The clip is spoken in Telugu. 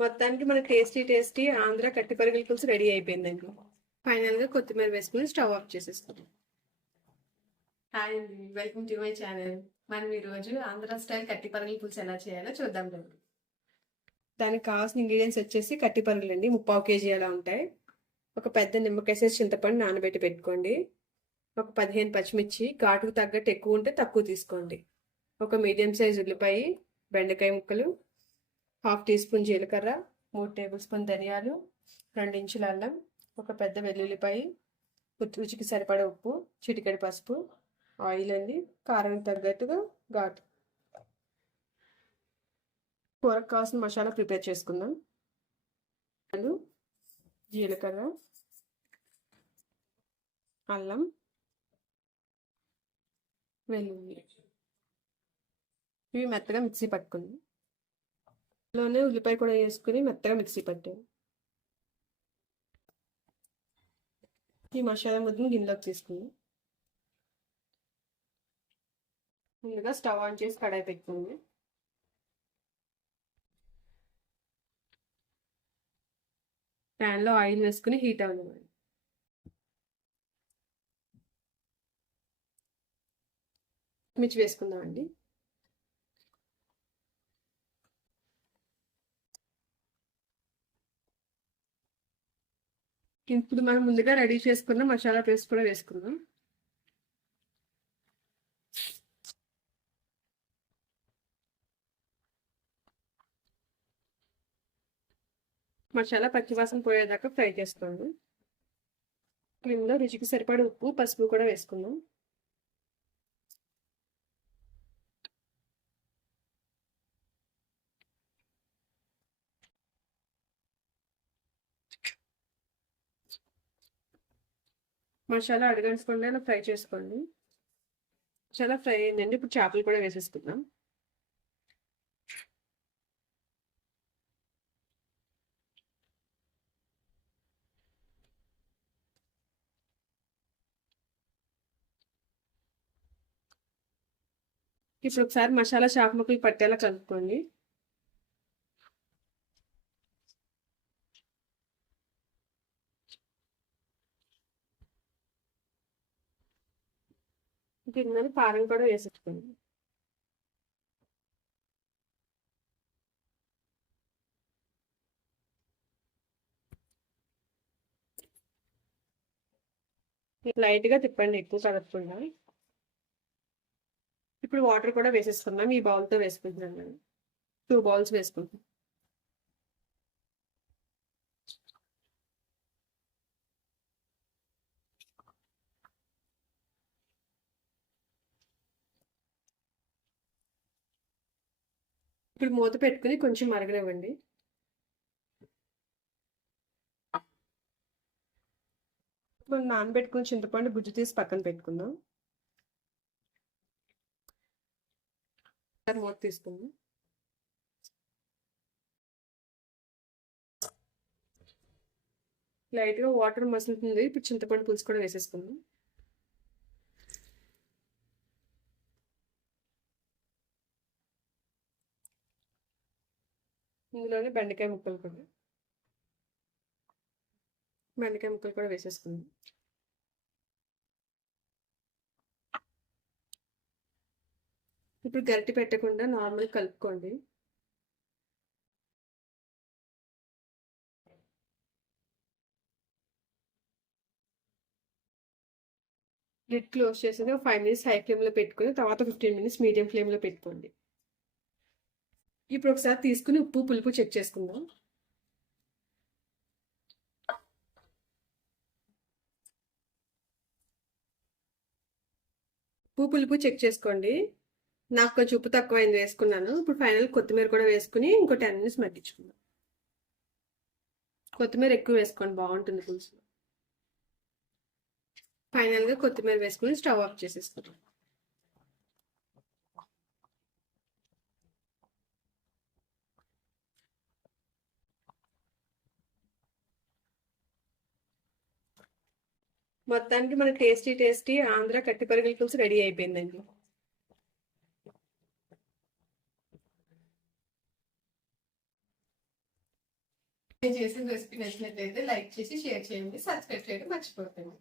మొత్తానికి మన టేస్టీ ఆంధ్ర కట్టి పరిగెల పులుసు రెడీ అయిపోయిందండి. ఫైనల్ గా కొత్తిమీర వేసుకుని స్టవ్ ఆఫ్ చేసేసుకుంటాం. హాయ్ అండి, వెల్కమ్ టు మై ఛానల్. మనం ఈ రోజు ఆంధ్ర స్టైల్ కట్టి పరిగెల పులుసు ఎలా చేయాలో చూద్దాం రండి. దానికి కావాల్సిన ఇంగ్రీడియంట్స్ వచ్చేసి కట్టి పరిగెలు అండి, 3/4 kg అలా ఉంటాయి. ఒక పెద్ద నిమ్మకాయ సైజ్ చింతపండు నానబెట్టి పెట్టుకోండి. ఒక 15 పచ్చిమిర్చి, ఘాటుకు తగ్గట్టు ఎక్కువ ఉంటే తక్కువ తీసుకోండి. ఒక మీడియం సైజ్ ఉల్లిపాయ, బెండకాయ ముక్కలు, 1/2 టీ స్పూన్ జీలకర్ర, 3 టేబుల్ స్పూన్ ధనియాలు, 2 ఇంచుల అల్లం, ఒక పెద్ద వెల్లుల్లిపాయ, రుచికి సరిపడా ఉప్పు, చిటికెడు పసుపు, ఆయిల్ అండి, కారం తగ్గట్టుగా ఘాటు. కూరకు కావాల్సిన మసాలా ప్రిపేర్ చేసుకుందాం. జీలకర్ర, అల్లం, వెల్లుల్లి ఇవి మెత్తగా మిక్సీ పట్టుకుందాం. లోనే ఉల్లిపాయ కూడా వేసుకుని మెత్తగా మిక్సీ పట్టాను. ఈ మసాలా ముద్దను గిన్నెలోకి తీసుకుందాం. ముందుగా స్టవ్ ఆన్ చేసి కడాయి పెట్టుకుంది. ప్యాన్లో ఆయిల్ వేసుకుని హీట్ అవ్వనివ్వండి. మిర్చి వేసుకుందామండి. ఇప్పుడు మనం ముందుగా రెడీ చేసుకున్న మసాలా పేస్ట్ కూడా వేసుకుందాం. మసాలా పచ్చివాసన పోయేదాకా ఫ్రై చేసుకోండి. ఇందులో రుచికి సరిపడా ఉప్పు, పసుపు కూడా వేసుకుందాం. మసాలా అడగంచకుండా ఇలా ఫ్రై చేసుకోండి. మసాలా ఫ్రై అయిందండి. ఇప్పుడు చేపలు కూడా వేసేసుకుందాం. ఇప్పుడు ఒకసారి మసాలా చేప ముక్కలు పట్టేలా కలుపుకోండి. గిన్నెలు కారం కూడా వేసేసుకోండి. లైట్గా తిప్పండి, ఎక్కువ కలపకుండా. ఇప్పుడు వాటర్ కూడా వేసేసుకుందాం. ఈ బౌల్తో వేసుకుంటున్నాను నేను. 2 బౌల్స్ వేసుకుంటాం. ఇప్పుడు మూత పెట్టుకుని కొంచెం మరగనివ్వండి. మనం నానబెట్టుకుని చింతపండు గుజ్జు తీసి పక్కన పెట్టుకుందాం. మూత తీసుకుందాం. లైట్గా వాటర్ మసులుతుంది. ఇప్పుడు చింతపండు పులుసు కూడా వేసేసుకుందాం. ఇందులోనే బెండకాయ ముక్కలు కూడా వేసేసుకుందాం. ఇప్పుడు గరిటె పెట్టకుండా నార్మల్ కలుపుకోండి. లిడ్ క్లోజ్ చేసి 5 మినిట్స్ హై ఫ్లేమ్లో పెట్టుకుని తర్వాత 15 మినిట్స్ మీడియం ఫ్లేమ్లో పెట్టుకోండి. ఇప్పుడు ఒకసారి తీసుకుని ఉప్పు, పులుపు చెక్ చేసుకుందాం. ఉప్పు, పులుపు చెక్ చేసుకోండి. నాకు కొంచెం ఉప్పు తక్కువైంది, వేసుకున్నాను. ఇప్పుడు ఫైనల్ కొత్తిమీర కూడా వేసుకుని ఇంకో 10 మినిట్స్ మగ్గించుకుందాం. కొత్తిమీర ఎక్కువ వేసుకోండి, బాగుంటుంది పులుసు. ఫైనల్గా కొత్తిమీర వేసుకుని స్టవ్ ఆఫ్ చేసేసుకుంటాం. మొత్తానికి మన టేస్టీ ఆంధ్ర కట్టి పరిగెల పులుసు రెడీ అయిపోయిందండి. నేను చేసిన రెసిపీ నచ్చినట్లయితే లైక్ చేసి షేర్ చేయండి, సబ్స్క్రైబ్ చేయడం మర్చిపోకండి.